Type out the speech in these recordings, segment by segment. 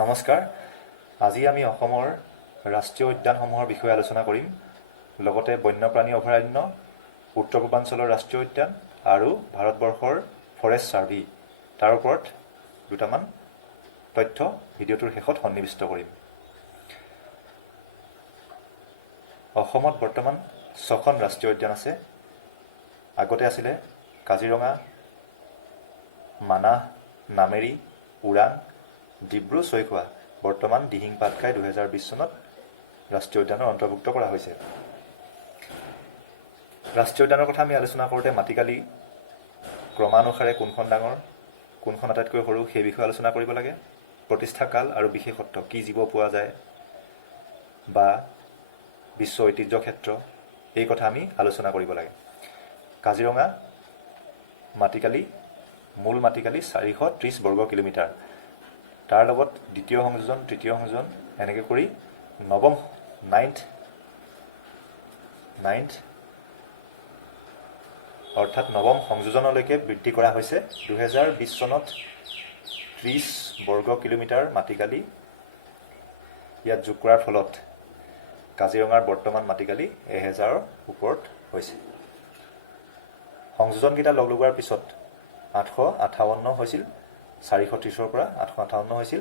নমস্কাৰ। আজি আমি অসমৰ ৰাষ্ট্ৰীয় উদ্যানসমূহৰ বিষয়ে আলোচনা কৰিম। লগতে বন্যপ্ৰাণী অভয়াৰণ্য, উত্তৰ পূৰ্বাঞ্চলৰ ৰাষ্ট্ৰীয় উদ্যান আৰু ভাৰতবৰ্ষৰ ফৰেষ্ট ছাৰ্ভে তাৰ ওপৰত দুটামান তথ্য ভিডিঅ'টোৰ শেষত সন্নিৱিষ্ট কৰিম। অসমত বৰ্তমান 6খন ৰাষ্ট্ৰীয় উদ্যান আছে। আগতে আছিলে কাজিৰঙা, মানাহ, নামেৰি, ওৰাং, ডিব্ৰু-চৈখোৱা। বৰ্তমান দিহিং পাটকাই 2020 চনত ৰাষ্ট্ৰীয় উদ্যানৰ অন্তৰ্ভুক্ত কৰা হৈছে। ৰাষ্ট্ৰীয় উদ্যানৰ কথা আমি আলোচনা কৰোঁতে মাটিকালি ক্ৰমানুসাৰে কোনখন ডাঙৰ, কোনখন আটাইতকৈ সৰু সেই বিষয়ে আলোচনা কৰিব লাগে। প্ৰতিষ্ঠা কাল আৰু বিশেষত্ব, কি জীৱ পোৱা যায় বা বিশ্ব ঐতিহ্য ক্ষেত্ৰ, এই কথা আমি আলোচনা কৰিব লাগে। কাজিৰঙা মাটিকালি, মূল মাটিকালি 430 বৰ্গ কিলোমিটাৰ। তাৰ লগত দ্বিতীয় সংযোজন, তৃতীয় সংযোজন এনেকৈ কৰি নৱম সংযোজনলৈকে বৃদ্ধি কৰা হৈছে। 2020 চনত 30 বৰ্গ কিলোমিটাৰ মাটিকালি ইয়াত যোগ কৰাৰ ফলত কাজিৰঙাৰ বৰ্তমান মাটিকালি 1000ৰ ওপৰত হৈছে। সংযোজনকেইটা লগ লগোৱাৰ পিছত 858 হৈছিল, 430ৰ পৰা 858 হৈছিল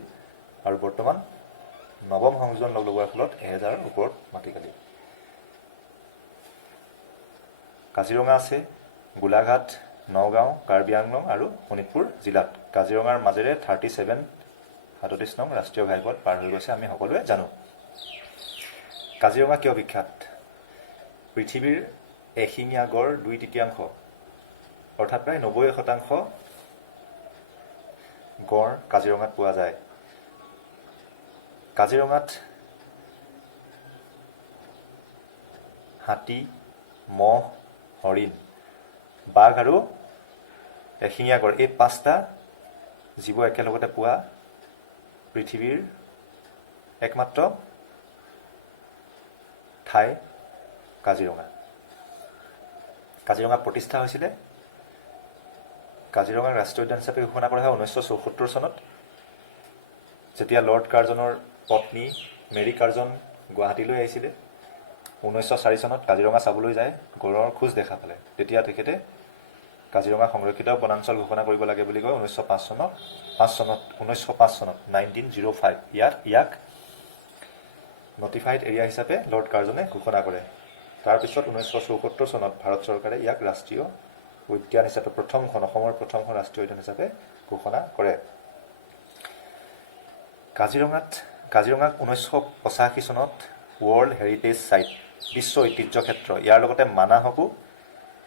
আৰু বৰ্তমান নৱম সংযোজন লগ লগোৱাৰ ফলত 1000ৰ ওপৰত মাটিকালি। কাজিৰঙা আছে গোলাঘাট, নগাঁও, কাৰ্বি আংলং আৰু শোণিতপুৰ জিলাত। কাজিৰঙাৰ মাজেৰে 37 নং ৰাষ্ট্ৰীয় ঘাইপথ পাৰ হৈ গৈছে, আমি সকলোৱে জানো। কাজিৰঙা কিয় বিখ্যাত? পৃথিৱীৰ এশিঙীয়া গড় 2/3 অৰ্থাৎ প্ৰায় 90% গড় কাজিৰঙাত পোৱা যায়। কাজিৰঙাত হাতী, মহ, হৰিণ, বাঘ আৰু এশিঙীয়া গড় এই 5টা জীৱ একেলগতে পোৱা পৃথিৱীৰ একমাত্ৰ ঠাই কাজিৰঙা। কাজিৰঙা প্ৰতিষ্ঠা হৈছিলে, কাজিৰঙাক ৰাষ্ট্ৰীয় উদ্যান হিচাপে ঘোষণা কৰা হয় 1974 চনত, যেতিয়া লৰ্ড কাৰ্জনৰ পত্নী মেৰী কাৰ্জন গুৱাহাটীলৈ আহিছিলে। 1904 চনত কাজিৰঙা চাবলৈ যায়, গড়ৰ খোজ দেখা পালে। তেতিয়া তেখেতে কাজিৰঙা সংৰক্ষিত বনাঞ্চল ঘোষণা কৰিব লাগে বুলি কয়। 1905 চনত 1905 ইয়াক নটিফাইড এৰিয়া হিচাপে লৰ্ড কাৰ্জনে ঘোষণা কৰে। তাৰপিছত 1974 চনত ভাৰত চৰকাৰে ইয়াক ৰাষ্ট্ৰীয় উদ্যান হিচাপে অসমৰ প্ৰথমখন ৰাষ্ট্ৰীয় উদ্যান হিচাপে ঘোষণা কৰে। কাজিৰঙাক 1985 চনত ৱৰ্ল্ড হেৰিটেজ চাইট, বিশ্ব ঐতিহ্য ক্ষেত্ৰ, ইয়াৰ লগতে মানাহকো,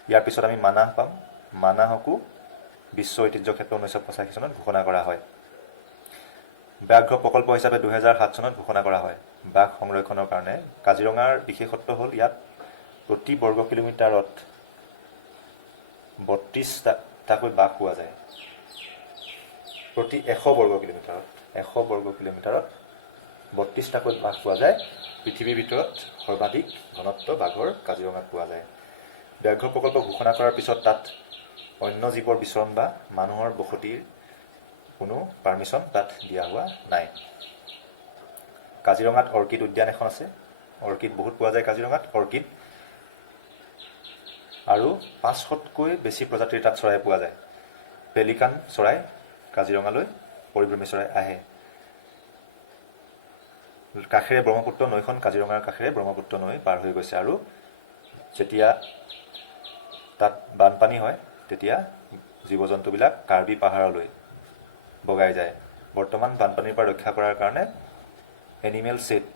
ইয়াৰ পিছত আমি মানাহ পাম, মানাহকো বিশ্ব ঐতিহ্য ক্ষেত্ৰ 1985 চনত ঘোষণা কৰা হয়। ব্যাঘ্ৰ প্ৰকল্প হিচাপে 2007 চনত ঘোষণা কৰা হয়। বাঘ সংৰক্ষণৰ কাৰণে কাজিৰঙাৰ বিশেষত্ব হ'ল ইয়াত প্ৰতি বৰ্গ কিলোমিটাৰত 32টাকৈ বাঘ পোৱা যায়। প্ৰতি 100 বৰ্গ কিলোমিটাৰত 32টাকৈ বাঘ পোৱা যায়। পৃথিৱীৰ ভিতৰত সৰ্বাধিক ঘনত্ব বাঘৰ কাজিৰঙাত পোৱা যায়। ব্যাঘ্ৰ প্ৰকল্প ঘোষণা কৰাৰ পিছত তাত অন্য জীৱৰ বিচৰণ বা মানুহৰ বসতিৰ কোনো পাৰ্মিশ্যন তাত দিয়া হোৱা নাই। কাজিৰঙাত অৰ্কিড উদ্যান এখন আছে। অৰ্কিড বহুত পোৱা যায় কাজিৰঙাত। অৰ্কিড আৰু 500তকৈ বেছি প্ৰজাতিৰ তাত চৰাই পোৱা যায়। পেলিকান চৰাই কাজিৰঙালৈ পৰিভ্ৰমী চৰাই আহে। কাষেৰে ব্ৰহ্মপুত্ৰ নৈখন, কাজিৰঙাৰ কাষেৰে ব্ৰহ্মপুত্ৰ নৈ পাৰ হৈ গৈছে আৰু যেতিয়া তাত বানপানী হয় তেতিয়া জীৱ জন্তুবিলাক কাৰ্বি পাহাৰলৈ বগাই যায়। বৰ্তমান বানপানীৰ পৰা ৰক্ষা কৰাৰ কাৰণে এনিমেল ছেট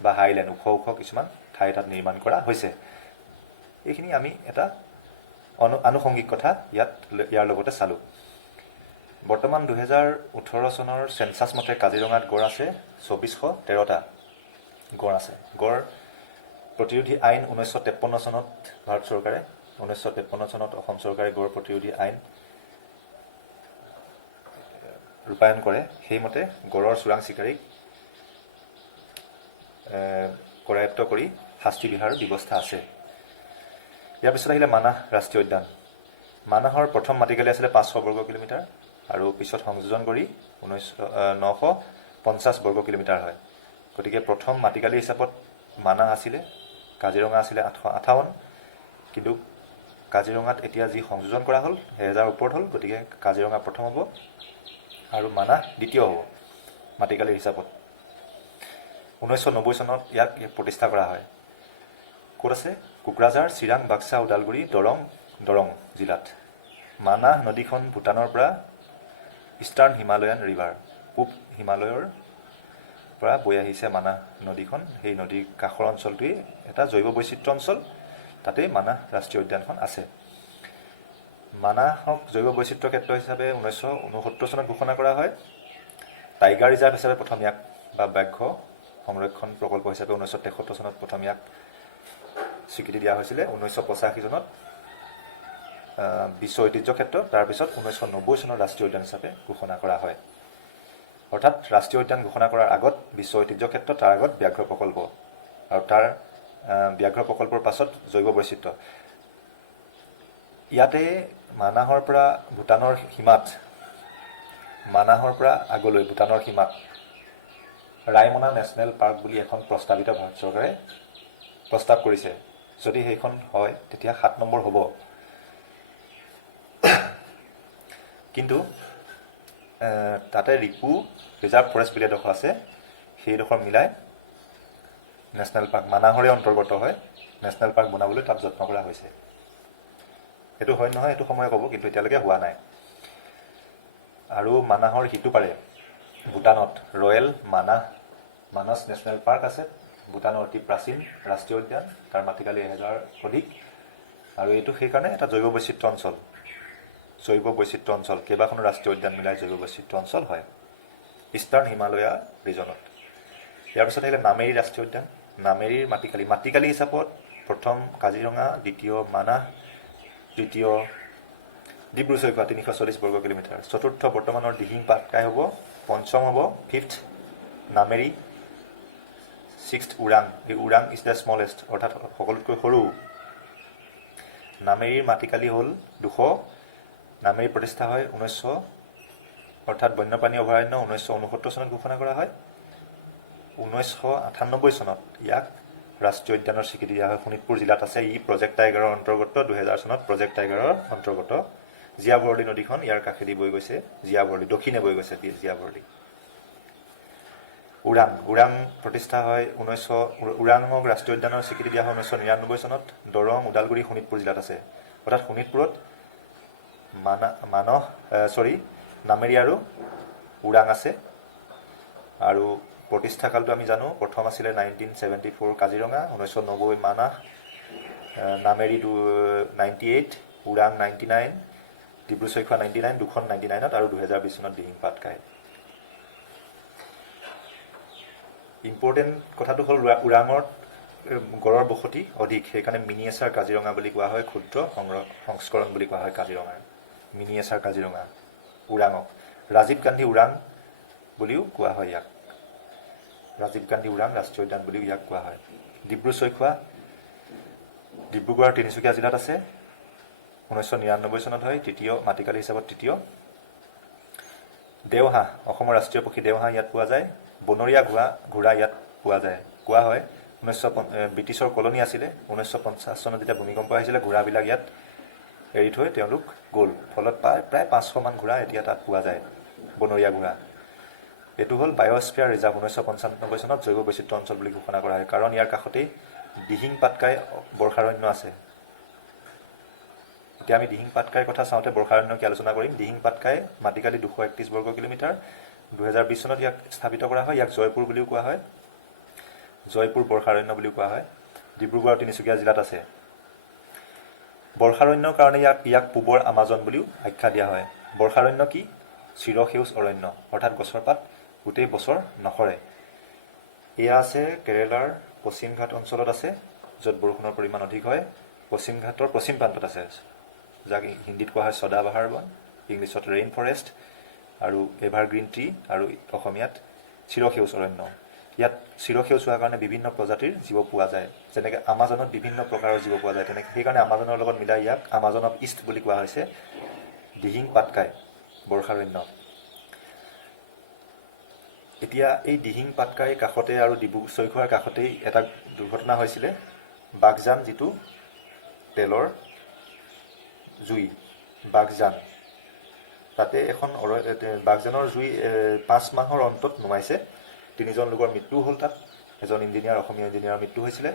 বা হাইলেণ্ড, ওখ কিছুমান ঠাই তাত নিৰ্মাণ কৰা হৈছে। এইখিনি আমি এটা আনুষংগিক কথা ইয়াৰ লগতে চালোঁ। বৰ্তমান 2018 চনৰ চেঞ্চাছ মতে কাজিৰঙাত গড় আছে 2413টা গড় আছে। গড় প্ৰতিৰোধী আইন 1953 চনত ভাৰত চৰকাৰে, 1953 চনত অসম চৰকাৰে গড় প্ৰতিৰোধী আইন ৰূপায়ণ কৰে। সেইমতে গড়ৰ চোৰাং চিকাৰীক কৰায়ত্ব কৰি শাস্তি বিহাৰ ব্যৱস্থা আছে। ইয়াৰ পিছত আহিলে মানাহ ৰাষ্ট্ৰীয় উদ্যান। মানাহৰ প্ৰথম মাটিকালি আছিলে 500 বৰ্গ কিলোমিটাৰ আৰু পিছত সংযোজন কৰি 50 বৰ্গ কিলোমিটাৰ হয়। গতিকে প্ৰথম মাটিকালি হিচাপত মানাহ আছিলে, কাজিৰঙা আছিলে 858, কিন্তু কাজিৰঙাত এতিয়া যি সংযোজন কৰা হ'ল 1000 ওপৰত হ'ল, গতিকে কাজিৰঙা প্ৰথম হ'ব আৰু মানাহ দ্বিতীয় হ'ব মাটিকালিৰ হিচাপত। 1990 চনত ইয়াক প্ৰতিষ্ঠা কৰা হয়। ক'ত আছে? কোকৰাঝাৰ, চিৰাং, বাক্সা, ওদালগুৰি, দৰং জিলাত। মানাহ নদীখন ভূটানৰ পৰা ইষ্টাৰ্ণ হিমালয়ান ৰিভাৰ, পূব হিমালয়ৰ পৰা বৈ আহিছে মানাহ নদীখন। সেই নদীৰ কাষৰ অঞ্চলটোৱেই এটা জৈৱ বৈচিত্ৰ্য অঞ্চল, তাতেই মানাহ ৰাষ্ট্ৰীয় উদ্যানখন আছে। মানাহক জৈৱ বৈচিত্ৰ্য ক্ষেত্ৰ হিচাপে 1969 চনত ঘোষণা কৰা হয়। টাইগাৰ ৰিজাৰ্ভ হিচাপে প্ৰথম ইয়াক বা ব্যাঘ্ৰ সংৰক্ষণ প্ৰকল্প হিচাপে 1973 চনত প্ৰথম ইয়াক স্বীকৃতি দিয়া হৈছিলে। 1985 চনত বিশ্ব ঐতিহ্য ক্ষেত্ৰ, তাৰপিছত 1990 চনৰ ৰাষ্ট্ৰীয় উদ্যান হিচাপে ঘোষণা কৰা হয়। অৰ্থাৎ ৰাষ্ট্ৰীয় উদ্যান ঘোষণা কৰাৰ আগত বিশ্ব ঐতিহ্য ক্ষেত্ৰ, তাৰ আগত ব্যাঘ্ৰ প্ৰকল্প, আৰু তাৰ ব্যাঘ্ৰ প্ৰকল্পৰ পাছত জৈৱ বৈচিত্ৰ্য। ইয়াতে মানাহৰ পৰা ভূটানৰ সীমাত, মানাহৰ পৰা আগলৈ ভূটানৰ সীমাত ৰায়মনা নেশ্যনেল পাৰ্ক বুলি এখন প্ৰস্তাৱিত ভাৰত চৰকাৰে প্ৰস্তাৱ কৰিছে। যদি সেইখন হয় তেতিয়া 7 নম্বৰ হ'ব। কিন্তু তাতে ৰিপু ৰিজাৰ্ভ ফৰেষ্ট বুলি এডোখৰ আছে, সেইডোখৰ মিলাই নেশ্যনেল পাৰ্ক, মানাহৰে অন্তৰ্গত হয়, নেশ্যনেল পাৰ্ক বনাবলৈ তাত যত্ন কৰা হৈছে। সেইটো হয় নহয় সেইটো সময়ে ক'ব, কিন্তু এতিয়ালৈকে হোৱা নাই। আৰু মানাহৰ সিটো পাৰে ভূটানত ৰয়েল মানস নেশ্যনেল পাৰ্ক আছে, ভূটানৰ অতি প্ৰাচীন ৰাষ্ট্ৰীয় উদ্যান, তাৰ মাটিকালি 1000 অধিক, আৰু এইটো সেইকাৰণে এটা জৈৱ বৈচিত্ৰ্য অঞ্চল, কেইবাখনো ৰাষ্ট্ৰীয় উদ্যান মিলাই জৈৱ বৈচিত্ৰ্য অঞ্চল হয় ইষ্টাৰ্ণ হিমালয়া ৰিজনত। ইয়াৰ পিছত আহিলে নামেৰি ৰাষ্ট্ৰীয় উদ্যান। নামেৰিৰ মাটিকালি হিচাপত প্ৰথম কাজিৰঙা, দ্বিতীয় মানাহ, তৃতীয় ডিব্ৰু-চৈখোৱা 340 বৰ্গ কিলোমিটাৰ, চতুৰ্থ বৰ্তমানৰ দিহিং পাটকাই হ'ব, পঞ্চম হ'ব ফিফ্থ নামেৰি, ছিক্সথ ওৰাং। এই ওৰাং ইজ দ্য স্মলেষ্ট, অৰ্থাৎ সকলোতকৈ সৰু। নামেৰিৰ মাটিকালি হ'ল 200। নামেৰি প্ৰতিষ্ঠা হয় 1900, অৰ্থাৎ বন্যপ্ৰাণী অভয়াৰণ্য 1969 চনত ঘোষণা কৰা হয়। 1998 চনত ইয়াক ৰাষ্ট্ৰীয় উদ্যানৰ স্বীকৃতি দিয়া হয়। শোণিতপুৰ জিলাত আছে। ই প্ৰজেক্ট টাইগাৰৰ অন্তৰ্গত। 2000 চনত প্ৰজেক্ট টাইগাৰৰ অন্তৰ্গত। জীয়াভৰলী নদীখন ইয়াৰ কাষেদি বৈ গৈছে, দক্ষিণে বৈ গৈছে জীয়াভৰলী। ওৰাং প্ৰতিষ্ঠা হয় ওৰাঙক ৰাষ্ট্ৰীয় উদ্যানৰ স্বীকৃতি দিয়া হয় 1999 চনত। দৰং, ওদালগুৰি, শোণিতপুৰ জিলাত আছে। অৰ্থাৎ শোণিতপুৰত নামেৰি আৰু ওৰাং আছে। আৰু প্ৰতিষ্ঠাকালটো আমি জানো, প্ৰথম আছিলে 1974 কাজিৰঙা, 1990 মানাহ, নামেৰি 98, ওৰাং 99, ডিব্ৰু-চৈখোৱা 99, দুখন 99ত, আৰু 2020 চনত দিহিং পাটকাই। ইম্পৰ্টেণ্ট কথাটো হ'ল ওৰাঙত গড়ৰ বসতি অধিক, সেইকাৰণে মিনিয়েচাৰ কাজিৰঙা বুলি কোৱা হয়, ক্ষুদ্ৰ সংস্কৰণ বুলি কোৱা হয় কাজিৰঙাৰ। মিনিয়েচাৰ কাজিৰঙা ওৰাঙক। ৰাজীৱ গান্ধী ওৰাং বুলিও কোৱা হয় ইয়াক। ৰাজীৱ গান্ধী ওৰাং ৰাষ্ট্ৰীয় উদ্যান বুলিও ইয়াক কোৱা হয়। ডিব্ৰু-চৈখোৱা ডিব্ৰুগড়, তিনিচুকীয়া জিলাত আছে। 1999 চনত হয়, তৃতীয় মাটিকালি হিচাপত তৃতীয়। দেওহাঁহ, অসমৰ ৰাষ্ট্ৰীয় পক্ষী দেওহাঁহ ইয়াত পোৱা যায়। বনৰীয়া ঘোঁৰা ইয়াত পোৱা যায়। কোৱা হয় ব্ৰিটিছৰ কলনী আছিলে। 1950 চনত যেতিয়া ভূমিকম্প আহিছিলে, ঘোঁৰাবিলাক ইয়াত এৰি থৈ তেওঁলোক গ'ল। ফলত প্ৰায় 500 মান ঘোঁৰা এতিয়া তাত পোৱা যায়, বনৰীয়া ঘোঁৰা। এইটো হ'ল বায়'স্ফিয়াৰ ৰিজাৰ্ভ। 1995 চনত জৈৱ বৈচিত্ৰ্য অঞ্চল বুলি ঘোষণা কৰা হয়, কাৰণ ইয়াৰ কাষতেই দিহিং পাটকাই বৰ্ষাৰণ্য আছে। এতিয়া আমি দিহিং পাটকাইৰ কথা চাওঁতে বৰ্ষাৰণ্য কি আলোচনা কৰিম। দিহিং পাটকাই মাটিকালি 231 বৰ্গ কিলোমিটাৰ। 2020 চনত ইয়াক স্থাপিত কৰা হয়। ইয়াক জয়পুৰ বুলিও কোৱা হয়, জয়পুৰ বৰ্ষাৰণ্য বুলিও কোৱা হয়। ডিব্ৰুগড়, তিনিচুকীয়া জিলাত আছে। বৰ্ষাৰণ্যৰ কাৰণে ইয়াক পূবৰ আমাজন বুলিও আখ্যা দিয়া হয়। বৰ্ষাৰণ্য কি? চিৰসেউজ অৰণ্য, অৰ্থাৎ গছৰ পাত গোটেই বছৰ নসৰে। এয়া আছে কেৰেলাৰ পশ্চিম ঘাট অঞ্চলত আছে, য'ত বৰষুণৰ পৰিমাণ অধিক হয়। পশ্চিম ঘাটৰ পশ্চিম প্ৰান্তত আছে, যাক হিন্দীত কোৱা হয় সদাবাহাৰ বন, ইংলিছত ৰেইন ফৰেষ্ট, আৰু এভাৰগ্ৰীণ ট্ৰি, আৰু অসমীয়াত চিৰসেউজ অৰণ্য। ইয়াত চিৰসেউজ হোৱাৰ কাৰণে বিভিন্ন প্ৰজাতিৰ জীৱ পোৱা যায়। যেনেকৈ আমাজনত বিভিন্ন প্ৰকাৰৰ জীৱ পোৱা যায়, তেনেকৈ সেইকাৰণে আমাজনৰ লগত মিলাই ইয়াক আমাজন অফ ইষ্ট বুলি কোৱা হৈছে। দিহিং পাটকাই বৰ্ষাৰণ্য। এতিয়া এই দিহিং পাটকাইৰ কাষতে আৰু চৈখোৱাৰ কাষতেই এটা দুৰ্ঘটনা হৈছিলে। বাগজান যিটো তেলৰ জুই, বাগজান, তাতে এখন বাগজানৰ জুই 5 মাহৰ অন্তত নুমাইছে। 3জন লোকৰ মৃত্যু হ'ল তাত। এজন ইঞ্জিনিয়াৰ, অসমীয়া ইঞ্জিনিয়াৰৰ মৃত্যু হৈছিলে।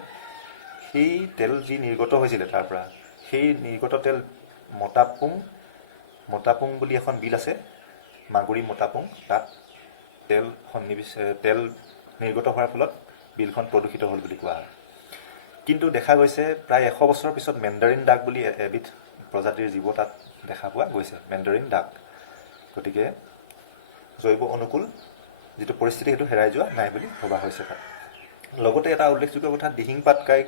সেই তেল যি নিৰ্গত হৈছিলে তাৰ পৰা, সেই নিৰ্গত তেল মতাপুং বুলি এখন বিল আছে, মাগুৰী মতাপুং, তাত তেল নিৰ্গত হোৱাৰ ফলত বিলখন প্ৰদূষিত হ'ল বুলি কোৱা হয়। কিন্তু দেখা গৈছে প্ৰায় 100 বছৰৰ পিছত মেণ্ডাৰিন ডাক বুলি এবিধ প্ৰজাতিৰ জীৱ তাত দেখা পোৱা গৈছে, মেণ্ডাৰিন ডাক। গতিকে জৈৱ অনুকূল যিটো পৰিস্থিতি সেইটো হেৰাই যোৱা নাই বুলি ভবা হৈছে তাত। লগতে এটা উল্লেখযোগ্য কথা, দিহিং পাটকাই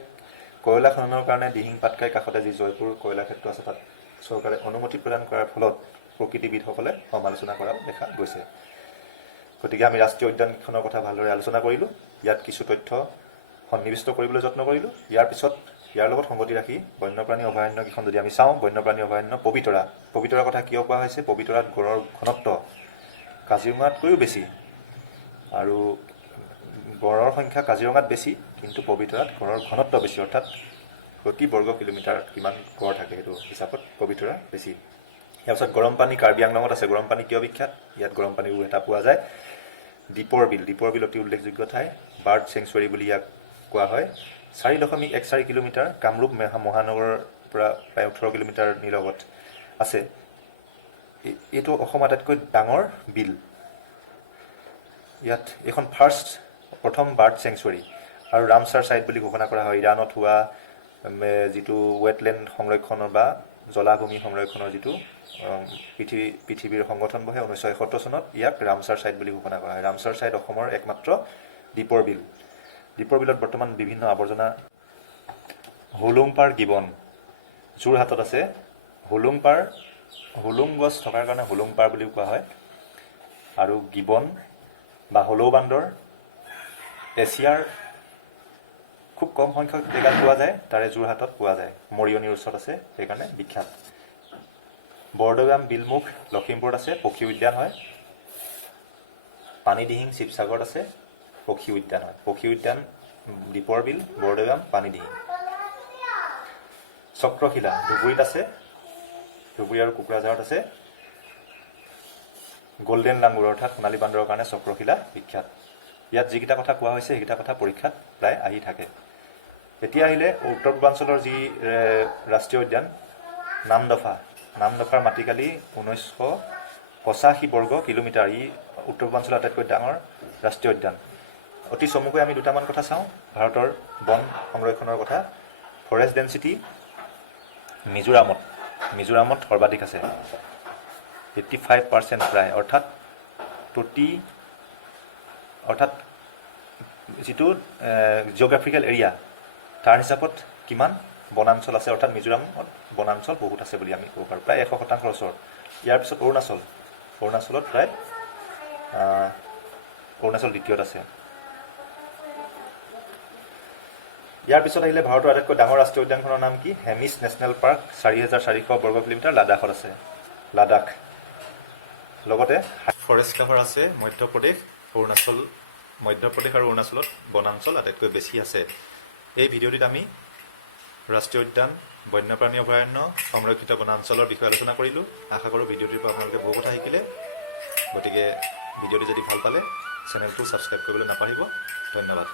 কয়লা খননৰ কাৰণে দিহিং পাটকাই কাষতে যি জয়পুৰ কয়লা ক্ষেত্ৰ আছে তাত চৰকাৰে অনুমতি প্ৰদান কৰাৰ ফলত প্ৰকৃতিবিদসকলে সমালোচনা কৰাও দেখা গৈছে। গতিকে আমি ৰাষ্ট্ৰীয় উদ্যানখনৰ কথা ভালদৰে আলোচনা কৰিলোঁ, ইয়াত কিছু তথ্য সন্নিৱিষ্ট কৰিবলৈ যত্ন কৰিলোঁ। ইয়াৰ লগত সংগতি ৰাখি বন্যপ্ৰাণী অভয়াৰণ্যকেইখন যদি আমি চাওঁ, বন্যপ্ৰাণী অভয়াৰণ্য পবিতৰাৰ কথা কিয় কোৱা হৈছে? পবিতৰাত গড়ৰ ঘনত্ব কাজিৰঙাতকৈও বেছি, আৰু গড়ৰ সংখ্যা কাজিৰঙাত বেছি, কিন্তু পবিতৰাত গড়ৰ ঘনত্ব বেছি, অৰ্থাৎ প্ৰতি বৰ্গ কিলোমিটাৰত কিমান গড় থাকে সেইটো হিচাপত পবিতৰা বেছি। ইয়াৰ পিছত গৰম পানী কাৰ্বি আংলঙত আছে। গৰম পানী কিয় বিখ্যাত? ইয়াত গৰম পানীৰ এটা পোৱা যায়। দীপৰ বিল অতি উল্লেখযোগ্য ঠাই, বাৰ্ড চেংচুৱাৰী বুলি ইয়াক কোৱা হয়। 4.14 কিলোমিটাৰ, কামৰূপ মহানগৰৰ পৰা প্ৰায় 18 কিলোমিটাৰ নিলগত আছে। এইটো অসমৰ আটাইতকৈ ডাঙৰ বিল। ইয়াত এইখন প্ৰথম বাৰ্ড চেংচুৱাৰী আৰু ৰামচাৰ ছাইট বুলি ঘোষণা কৰা হয়। ইৰাণত হোৱা যিটো ৱেটলেণ্ড সংৰক্ষণৰ বা জলাভূমি সংৰক্ষণৰ যিটো পৃথিৱীৰ সংগঠন বহে 1971 চনত, ইয়াক ৰামচাৰ ছাইট বুলি ঘোষণা কৰা হয়। ৰামচাৰ ছাইট অসমৰ একমাত্ৰ দীপৰ বিল। দীপৰ বিলত বৰ্তমান বিভিন্ন আৱৰ্জনা। হুলুংপাৰ গিবন যোৰহাটত আছে। হুলুং গছ থকাৰ কাৰণে হুলুংপাৰ বুলিও কোৱা হয়। আৰু গিবন বা হলৌ বান্দৰ এছিয়াৰ খুব কম সংখ্যক জেগাত পোৱা যায়, তাৰে যোৰহাটত পোৱা যায়। মৰিয়নিৰ ওচৰত আছে, সেইকাৰণে বিখ্যাত। বৰদৈয়াম বিলমুখ লখিমপুৰত আছে, পক্ষী উদ্যান হয়। পানীদিহিং শিৱসাগৰত আছে, পক্ষী উদ্যান হয়। পক্ষী উদ্যান দীপৰ বিল, বৰদৈয়াম, পানীদিহিং। চক্ৰশিলা ধুবুৰীত আছে, ধুবুৰী আৰু কোকৰাঝাৰত আছে। গল্ডেন লাংগুৰ অৰ্থাৎ সোণালী বান্দৰৰ কাৰণে চক্ৰশিলা বিখ্যাত। ইয়াত যিকেইটা কথা কোৱা হৈছে সেইকেইটা কথা পৰীক্ষাত প্ৰায় আহি থাকে। এতিয়া আহিলে উত্তৰ পূৰ্বাঞ্চলৰ যি ৰাষ্ট্ৰীয় উদ্যান নামদফাৰ মাটিকালি 1985 বৰ্গ কিলোমিটাৰ। ই উত্তৰ পূৰ্বাঞ্চলৰ আটাইতকৈ ডাঙৰ ৰাষ্ট্ৰীয় উদ্যান। অতি চমুকৈ আমি দুটামান কথা চাওঁ ভাৰতৰ বন সংৰক্ষণৰ কথা। ফৰেষ্ট ডেঞ্চিটি মিজোৰামত সৰ্বাধিক আছে, 85% প্ৰায়, অৰ্থাৎ যিটো জিঅ'গ্ৰাফিকেল এৰিয়া তাৰ হিচাপত কিমান বনাঞ্চল আছে, অৰ্থাৎ মিজোৰামত বনাঞ্চল বহুত আছে বুলি আমি ক'ব পাৰোঁ, প্ৰায় 100% ওচৰত। ইয়াৰ পিছত অৰুণাচলত প্ৰায় অৰুণাচল দ্বিতীয়ত আছে। ইয়াৰ পিছত আহিলে ভাৰতৰ আটাইতকৈ ডাঙৰ ৰাষ্ট্ৰীয় উদ্যানখনৰ নাম কি? হেমিছ নেশ্যনেল পাৰ্ক, 4400 বৰ্গ কিলোমিটাৰ, লাডাখত আছে। লাডাখ। লগতে ফৰেষ্ট কাভাৰ আছে মধ্যপ্ৰদেশ আৰু অৰুণাচলত বনাঞ্চল আটাইতকৈ বেছি আছে। এই ভিডিঅ'টিত আমি ৰাষ্ট্ৰীয় উদ্যান, বন্যপ্ৰাণী অভয়াৰণ্য, সংৰক্ষিত বনাঞ্চলৰ বিষয়ে আলোচনা কৰিলোঁ। আশা কৰোঁ ভিডিঅ'টিৰ পৰা আপোনালোকে বহু কথা শিকিলে। গতিকে ভিডিঅ'টি যদি ভাল পালে চেনেলটো ছাবস্ক্ৰাইব কৰিবলৈ নাপাহৰিব। ধন্যবাদ।